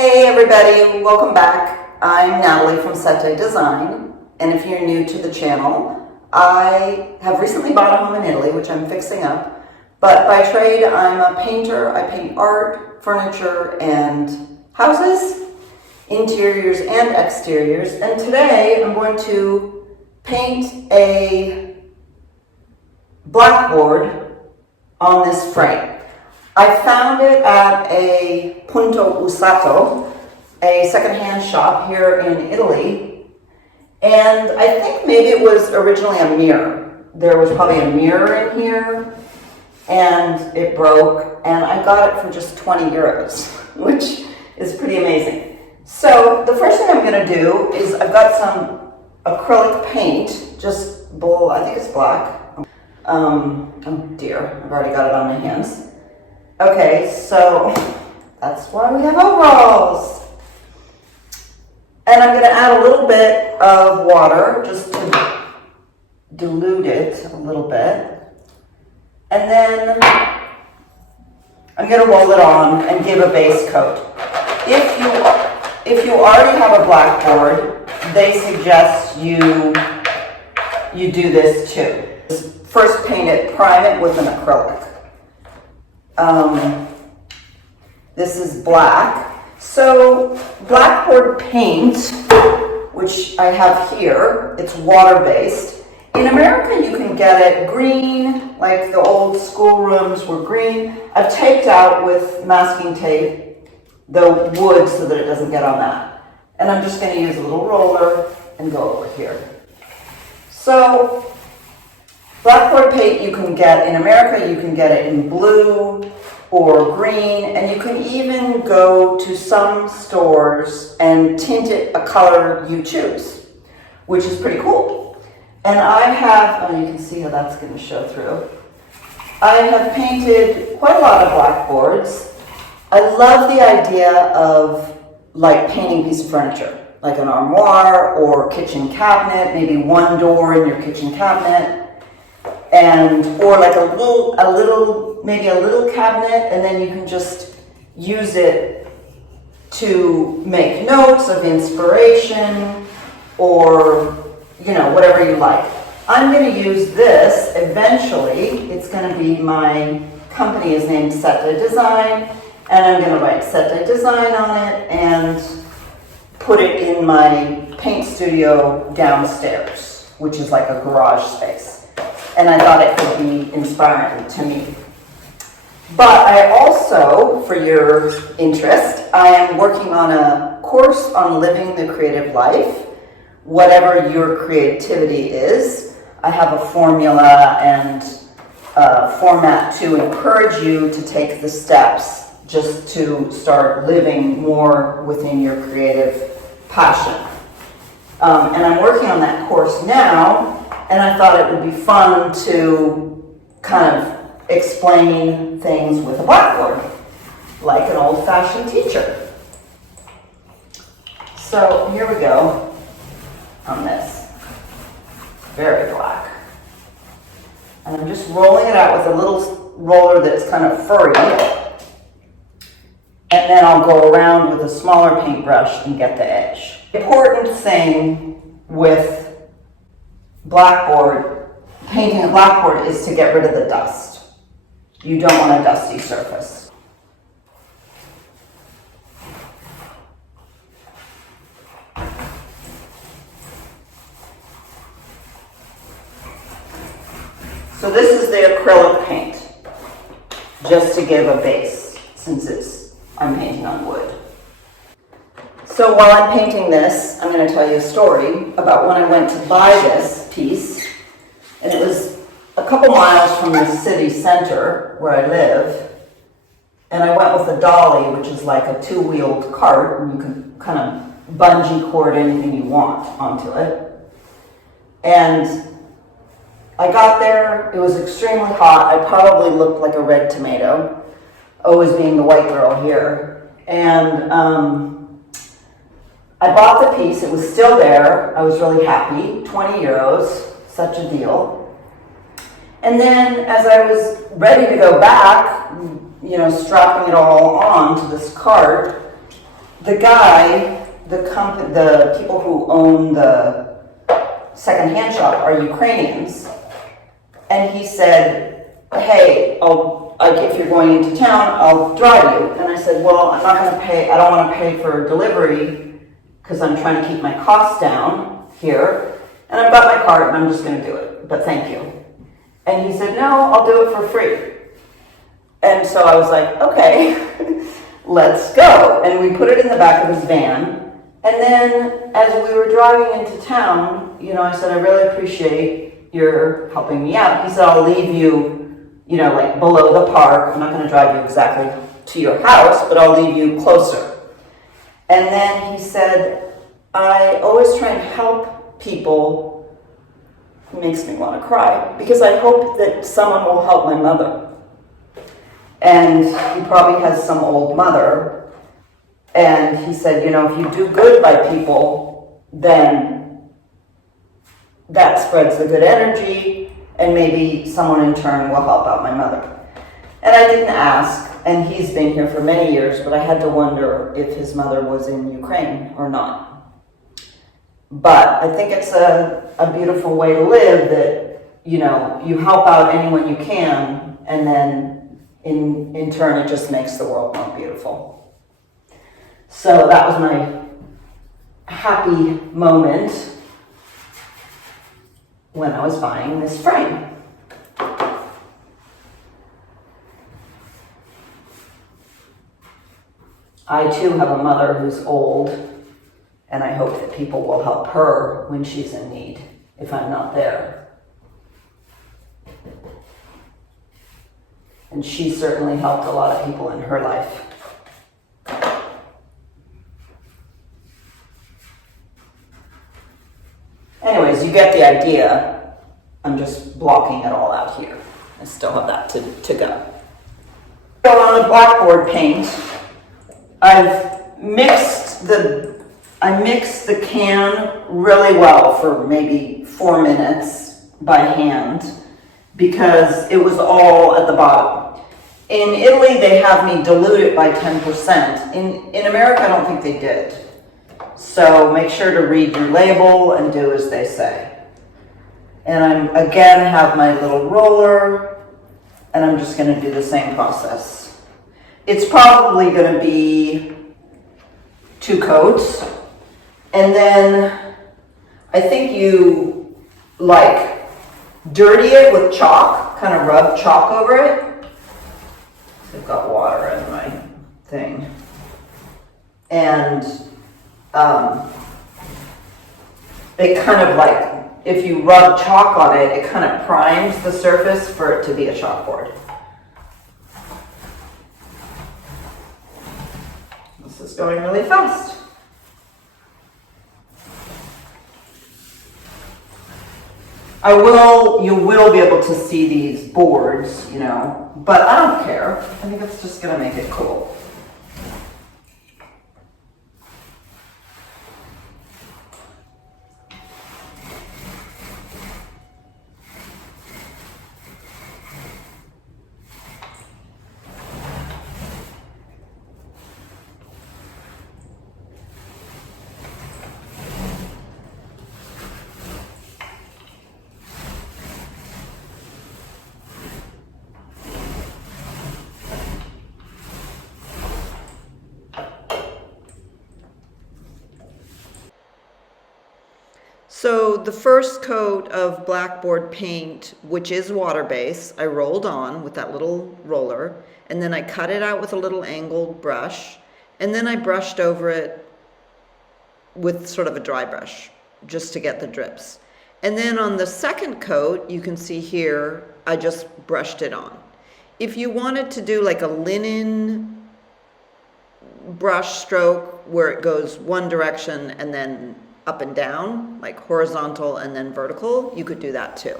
Hey everybody, welcome back. I'm Natalie from Sette Design, and if you're new to the channel, I have recently bought a home in Italy, which I'm fixing up, but by trade I'm a painter. I paint art, furniture, and houses, interiors and exteriors, and today I'm going to paint a blackboard on this frame. I found it at a Punto Usato, a secondhand shop here in Italy, and I think maybe it was originally a mirror. There was probably a mirror in here, and it broke, and I got it for just 20 euros, which is pretty amazing. So the first thing I'm going to do is I've got some acrylic paint, just bull, I think it's black. Oh dear, I've already got it on my hands. Okay, so that's why we have overalls. And I'm going to add a little bit of water just to dilute it a little bit. And then I'm going to roll it on and give a base coat. If you already have a blackboard, they suggest you do this too. First paint it, prime it with an acrylic. This is black. So blackboard paint, which I have here, it's water-based. In America, you can get it green, like the old schoolrooms were green. I've taped out with masking tape the wood so that it doesn't get on that. And I'm just going to use a little roller and go over here. So blackboard paint you can get in America, you can get it in blue or green, and you can even go to some stores and tint it a color you choose, which is pretty cool. And I have, oh, you can see how that's going to show through. I have painted quite a lot of blackboards. I love the idea of like painting a piece of furniture, like an armoire or kitchen cabinet, maybe one door in your kitchen cabinet. Or like maybe a little cabinet, and then you can just use it to make notes of inspiration or, you know, whatever you like. I'm going to use this eventually. It's going to be, my company is named Sette Design, and I'm going to write Sette Design on it and put it in my paint studio downstairs, which is like a garage space. And I thought it could be inspiring to me. But I also, for your interest, I am working on a course on living the creative life, whatever your creativity is. I have a formula and a format to encourage you to take the steps just to start living more within your creative passion. And I'm working on that course now. And I thought it would be fun to kind of explain things with a blackboard, like an old-fashioned teacher. So here we go on this. Very black. And I'm just rolling it out with a little roller that's kind of furry. And then I'll go around with a smaller paintbrush and get the edge. The important thing with painting a blackboard is to get rid of the dust. You don't want a dusty surface. So this is the acrylic paint, just to give a base, since I'm painting on wood. So while I'm painting this, I'm going to tell you a story about when I went to buy this piece. And it was a couple miles from the city center where I live. And I went with a dolly, which is like a two-wheeled cart, and you can kind of bungee cord anything you want onto it. And I got there, it was extremely hot. I probably looked like a red tomato, always being the white girl here. And I bought the piece, it was still there, I was really happy, 20 euros, such a deal. And then as I was ready to go back, you know, strapping it all on to this cart, the guy, the people who own the secondhand shop are Ukrainians, and he said, "Hey, if you're going into town, I'll drive you." And I said, "Well, I'm not going to pay. I don't want to pay for delivery because I'm trying to keep my costs down here, and I've got my card, and I'm just going to do it. But thank you." And he said, "No, I'll do it for free." And so I was like, "Okay, let's go." And we put it in the back of his van. And then as we were driving into town, I said, "I really appreciate your helping me out." He said, "I'll leave you, like below the park. I'm not going to drive you exactly to your house, but I'll leave you closer." And then he said, "I always try and help people." It makes me want to cry because I hope that someone will help my mother. And he probably has some old mother. And he said, if you do good by people, then that spreads the good energy, and maybe someone in turn will help out my mother. And I didn't ask, and he's been here for many years, but I had to wonder if his mother was in Ukraine or not. But I think it's a beautiful way to live that, you help out anyone you can, and then in turn it just makes the world more beautiful. So that was my happy moment when I was buying this frame. I too have a mother who's old, and I hope that people will help her when she's in need, if I'm not there. And she certainly helped a lot of people in her life. Anyways, you get the idea. I'm just blocking it all out here. I still have that to go. So on the blackboard paint, I mixed the can really well for maybe 4 minutes by hand because it was all at the bottom. In Italy, they have me dilute it by 10%. In America, I don't think they did. So make sure to read your label and do as they say. And I'm again have my little roller, and I'm just going to do the same process. It's probably going to be 2 coats. And then I think you dirty it with chalk, kind of rub chalk over it. I've got water in my thing. And it kind of if you rub chalk on it, it kind of primes the surface for it to be a chalkboard. This is going really fast. You will be able to see these boards, but I don't care. I think it's just going to make it cool. So the first coat of blackboard paint, which is water-based, I rolled on with that little roller, and then I cut it out with a little angled brush, and then I brushed over it with sort of a dry brush, just to get the drips. And then on the second coat, you can see here, I just brushed it on. If you wanted to do like a linen brush stroke where it goes one direction and then up and down, like horizontal and then vertical, you could do that too.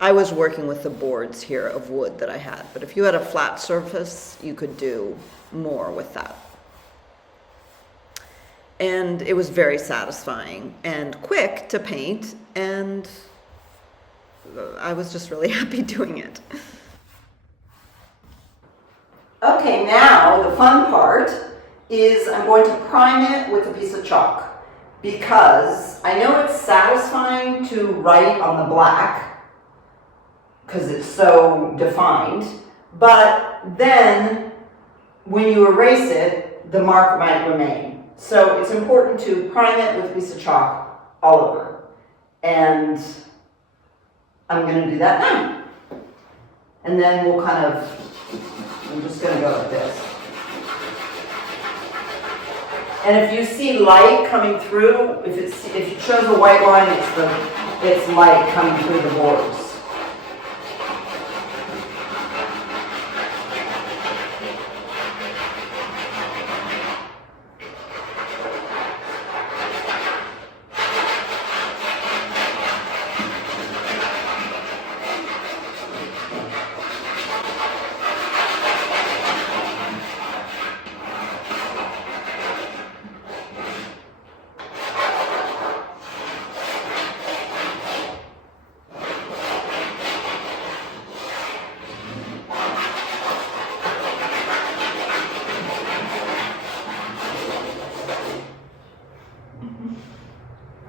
I was working with the boards here of wood that I had, but if you had a flat surface, you could do more with that. And it was very satisfying and quick to paint, and I was just really happy doing it. Okay, now the fun part is I'm going to prime it with a piece of chalk because I know it's satisfying to write on the black because it's so defined, but then when you erase it, the mark might remain. So it's important to prime it with a piece of chalk all over. And I'm going to do that now. And then we'll kind of, I'm just going to go like this. And if you see light coming through, if it shows a white line, it's light coming through the boards.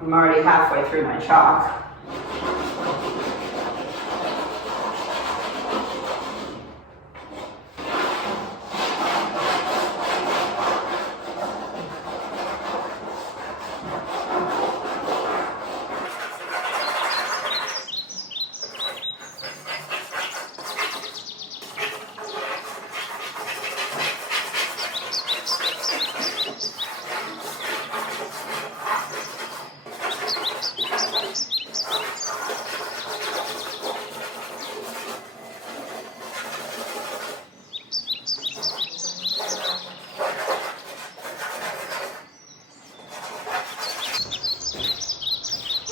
I'm already halfway through my chalk.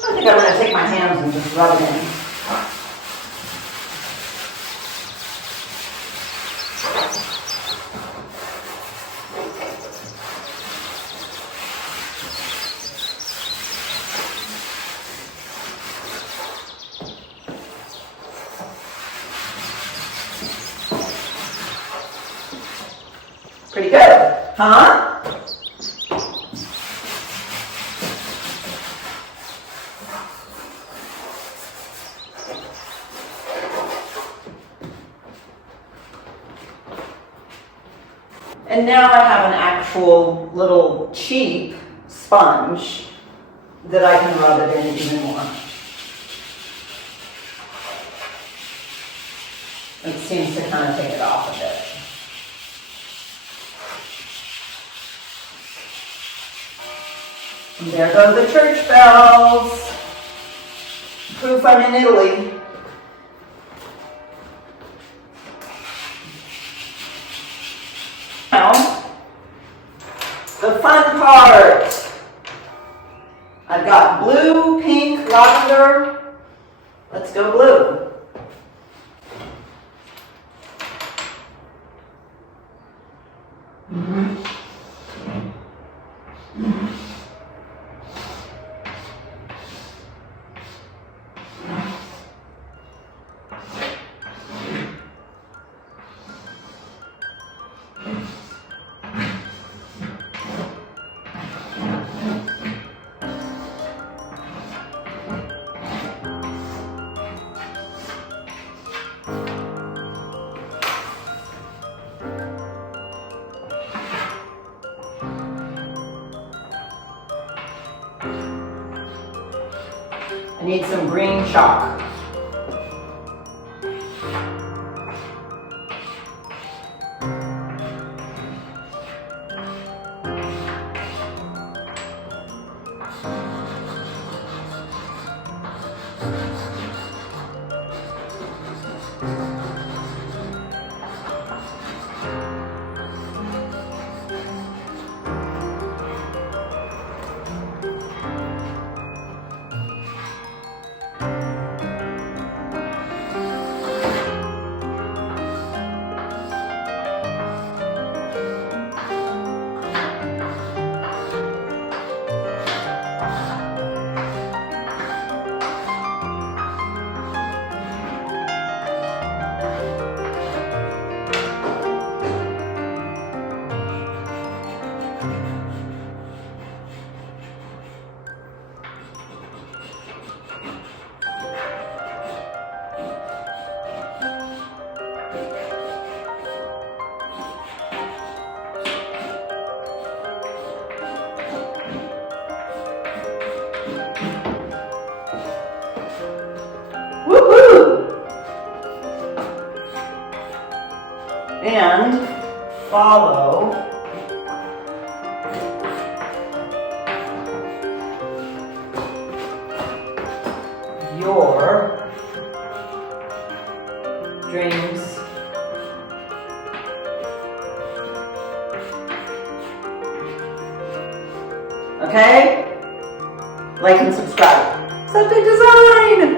I think I'm going to take my hands and just rub it in. Pretty good, huh? And now I have an actual little cheap sponge that I can rub it in even more. It seems to kind of take it off a bit. And there go the church bells. Proof I'm in Italy. Now, the fun part. I've got blue, pink, lavender. Let's go blue. I need some green chalk. and follow your dreams. Okay? Like and subscribe. Subject design!